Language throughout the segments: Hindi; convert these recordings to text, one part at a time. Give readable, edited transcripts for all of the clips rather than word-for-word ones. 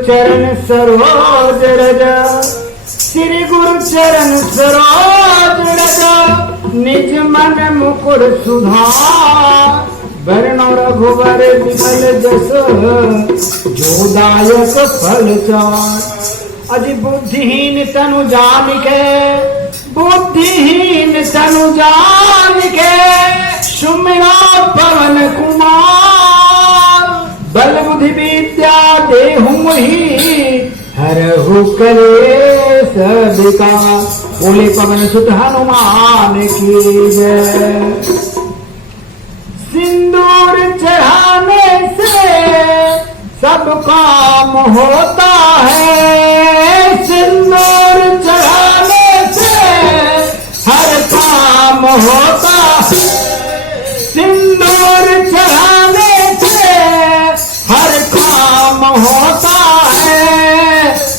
चरण सरोज रज, श्री गुरु चरण सरोज रज, निज मन मुकुर सुधार, वर्ण रघुवर विमल जस, जो दायक फल चार। अज बुद्धिहीन तनु जानिके, बुद्धिहीन तनु जानिके, सुमिरा पवन कुमार, बल बुद्धि विद्या देहु मोहि, हरहु कलेश विकार। बोले पवन सुत हनुमान की जय। सिंदूर चढ़ाने से सब काम होता है, सिंदूर चढ़ाने से हर काम होता है, सिंदूर चढ़ाने से हर काम होता है,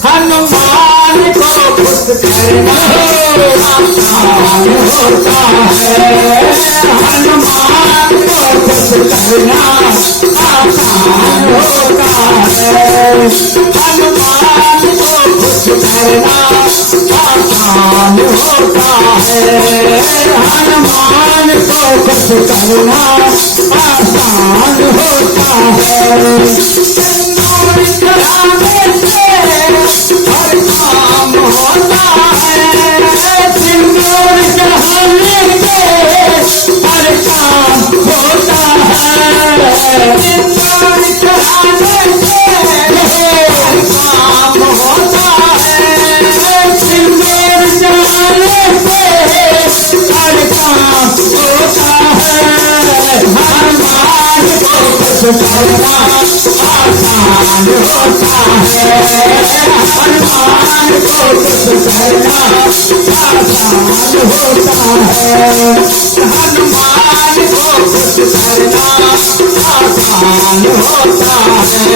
हनुमान को खुश करना आसान होता है, हनुमान को खुश करना आसान होता है, हनुमान को खुश करना आसान होता है, हनुमान को खुश करना आसान होता है। सिंदूर चढ़ाने से हर काम होता है, सिंदूर चढ़ाने से हर काम होता है, सिंदूर चढ़ाने से हर काम होता है, सिंदूर चढ़ाने से हर काम होता है, हनुमान को खुश करना आसान होता है, हनुमान को खुश करना आसान होता है, हनुमान को खुश करना आसान होता है,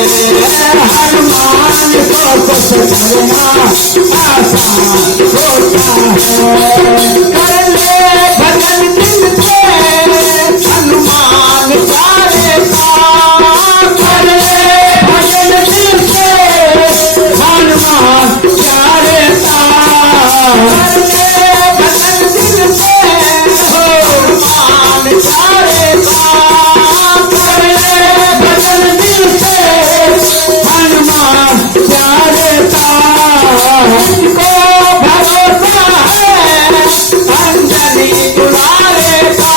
हनुमान को खुश करना आसान होता है। कर ले भजन दिल से हनुमान प्यारे का, कर ले भजन दिल से हनुमान प्यारे का, कर ले भजन दिल से हनुमान प्यारे का, कर ले भजन दिल से हनुमान प्यारे का। जिसको भरोसा है अंजनी दुलारे का,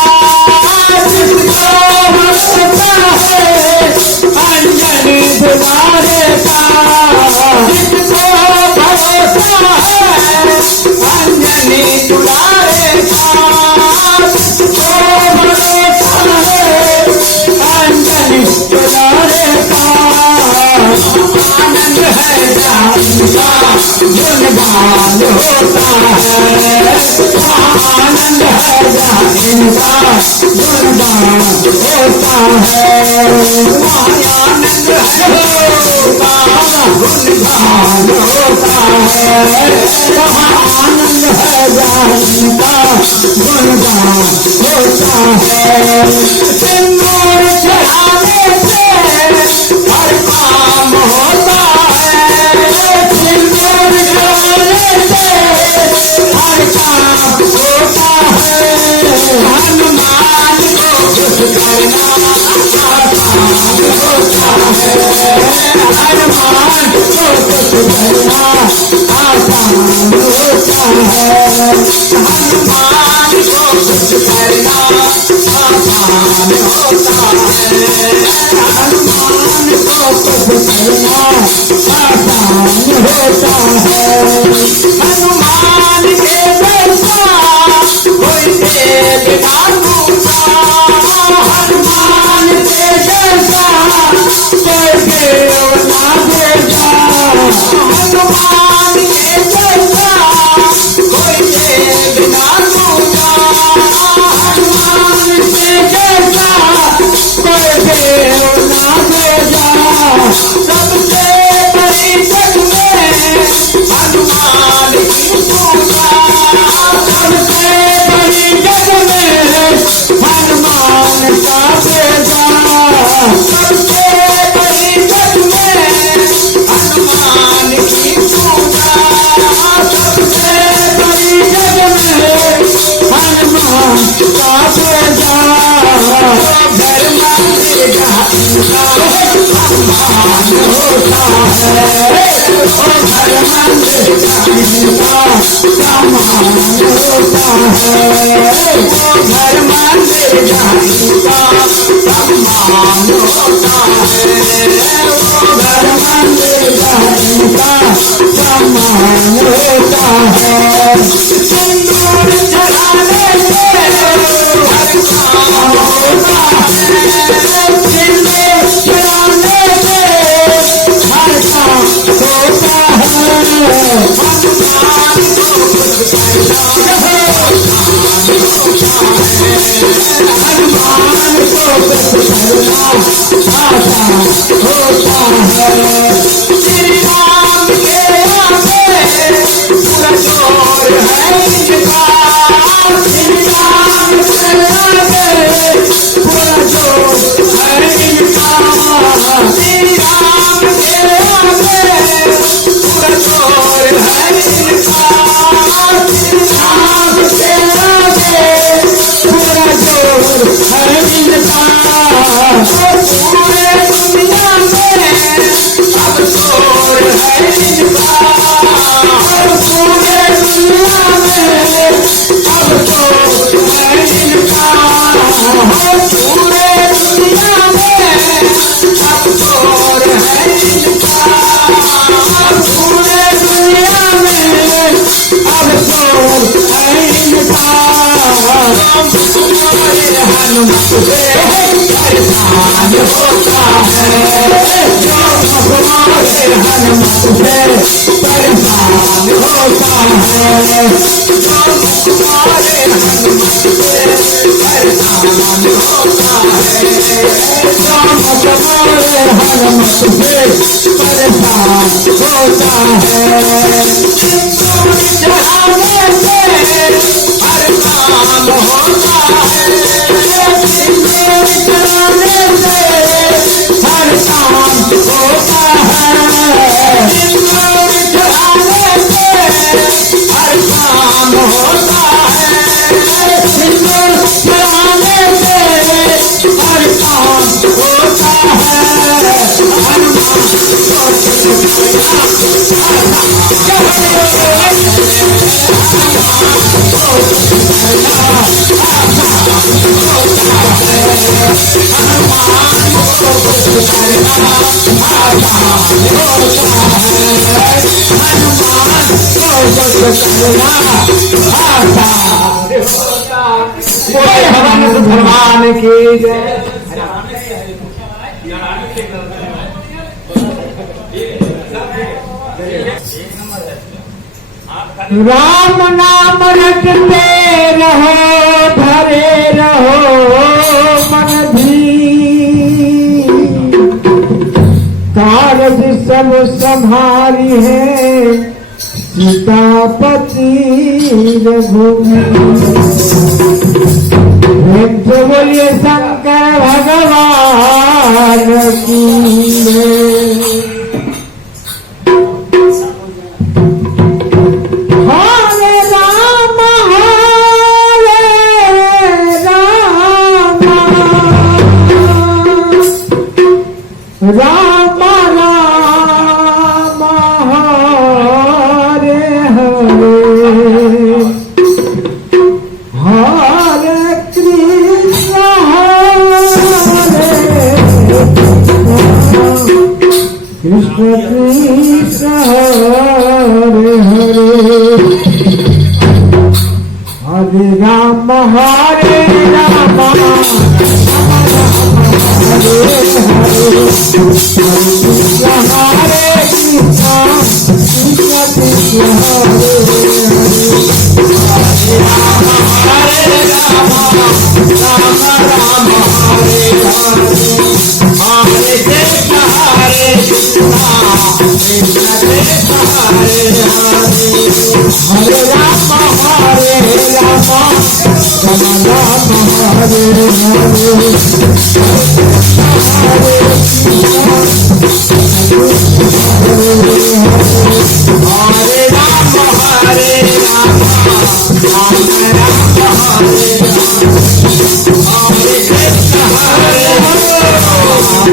जिसको भरोसा है अंजनी दुलारे का, जिसको भरोसा है अंजनी दुलारे का, जिसको भरोसा है अंजनी दुलारे का। आनंद है जानिका गुणगान होता है, आनंद है जानिका गुणगान होता है, आनंद है गुणगान होता है, आनंद है जानिका गुणगान होता है। सिंदूर चढ़ाने से हर काम होता है, सिंदूर चढ़ाने से हर काम होता है, हनुमान को खुश करना आसान होता है, हनुमान को खुश करना आसान होता है, हनुमान को खुश करना आसान होता है, हनुमान को खुश करना आसान होता है। हनुमान के जैसा कोई तेज ना टूटा, हनुमान के जैसा कोई देव ना देखा, हनुमान के जैसा कोई तेज ना टूटा, हनुमान के जैसा कोई देव ना देखा। सबसे बड़ी जग में हनुमान की पूजा, सबसे बड़ी जग में हनुमान का बेटा, सबसे बड़ी जग में हनुमान भगवान की जय। राम नाम रटते रहो, धरे रहो मन भी, कारज सब संभारी है सीतापति रघुवीर। जो बोलिए शंकर भगवान की जय। राम राम हरे हरे, हरे कृष्ण कृष्ण कृष्ण हरे हरे, हरे राम हरे राम, हरे हरे कृष्ण हरे कृष्ण, कृष्ण कृष्ण हरे हरे, हरे राम राम राम हरे हरे, हरे कृष्ण कृष्ण कृष्ण हरे हरे, हरे राम हरे राम, राम राम हरे हरे, हरे राम हरे राम, राम राम हरे हरे, हरे कृष्ण हरे कृष्ण,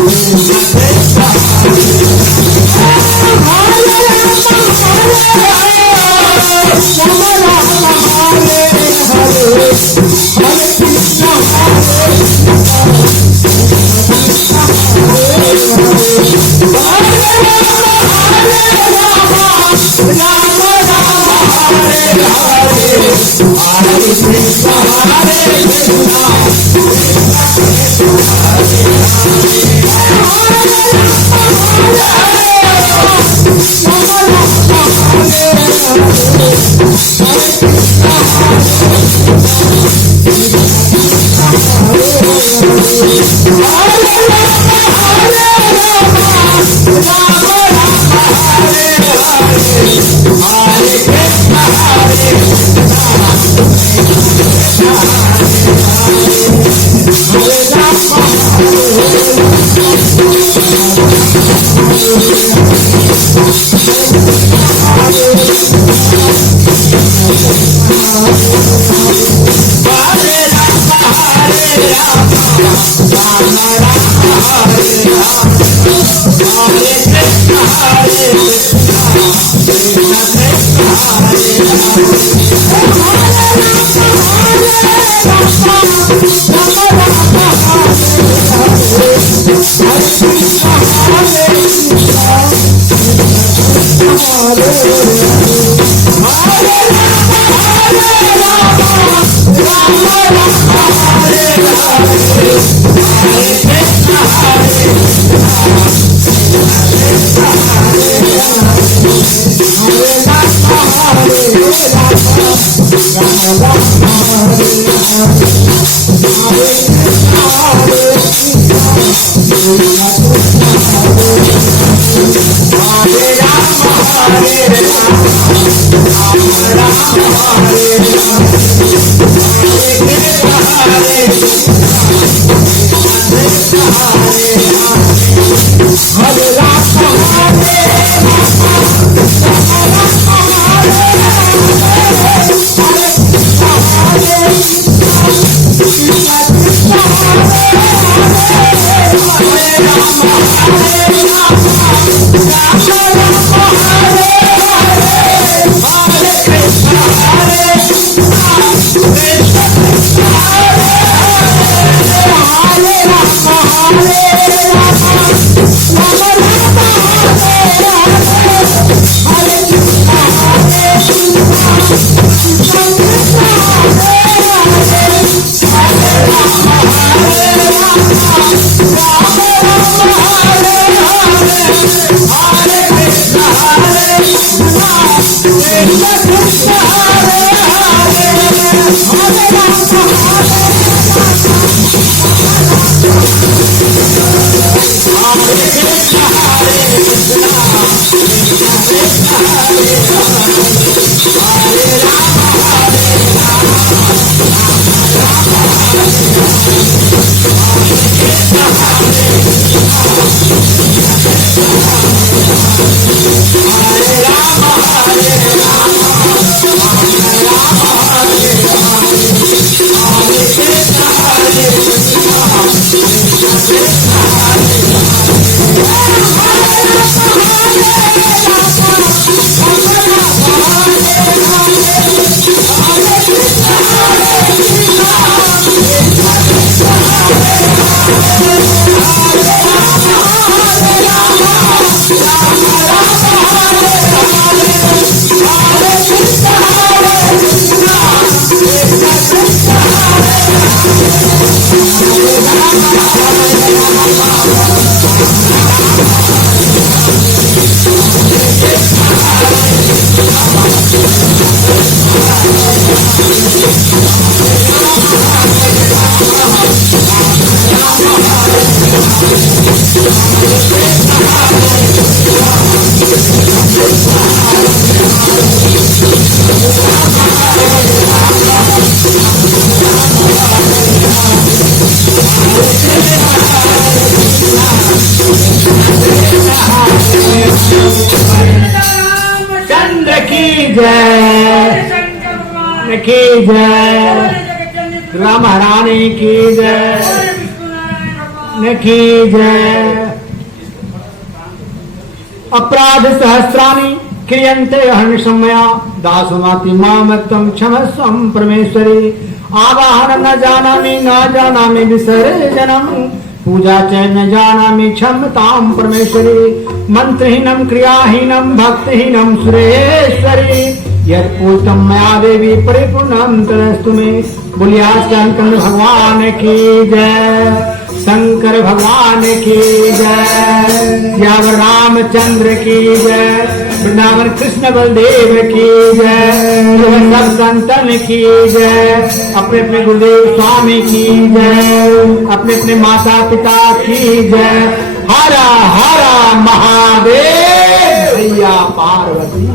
की जय, राम रानी की जय, की जय। अपराध सहस्राणि क्रियन्ते हर्निशमया दासमाति मामत्वं क्षमस्वं परमेश्वरी। आवाहनं न जानामि विसर्जनं पूजा च न जानामि क्षमतां परमेश्वरी। मंत्रहीनं क्रियाहीनं भक्तिहीनं सुरेश्वरी यत्पूजितं मया देवी परिपूर्णं तदस्तु मे। बोलिए शंकर भगवान की जय, शंकर भगवान की जय, यावर रामचंद्र की जय, वृंदावन कृष्ण बलदेव की जय, सब संतन की जय, अपने अपने गुरुदेव स्वामी की जय, अपने अपने माता पिता की जय। हर हर महादेव। भैया पार्वती।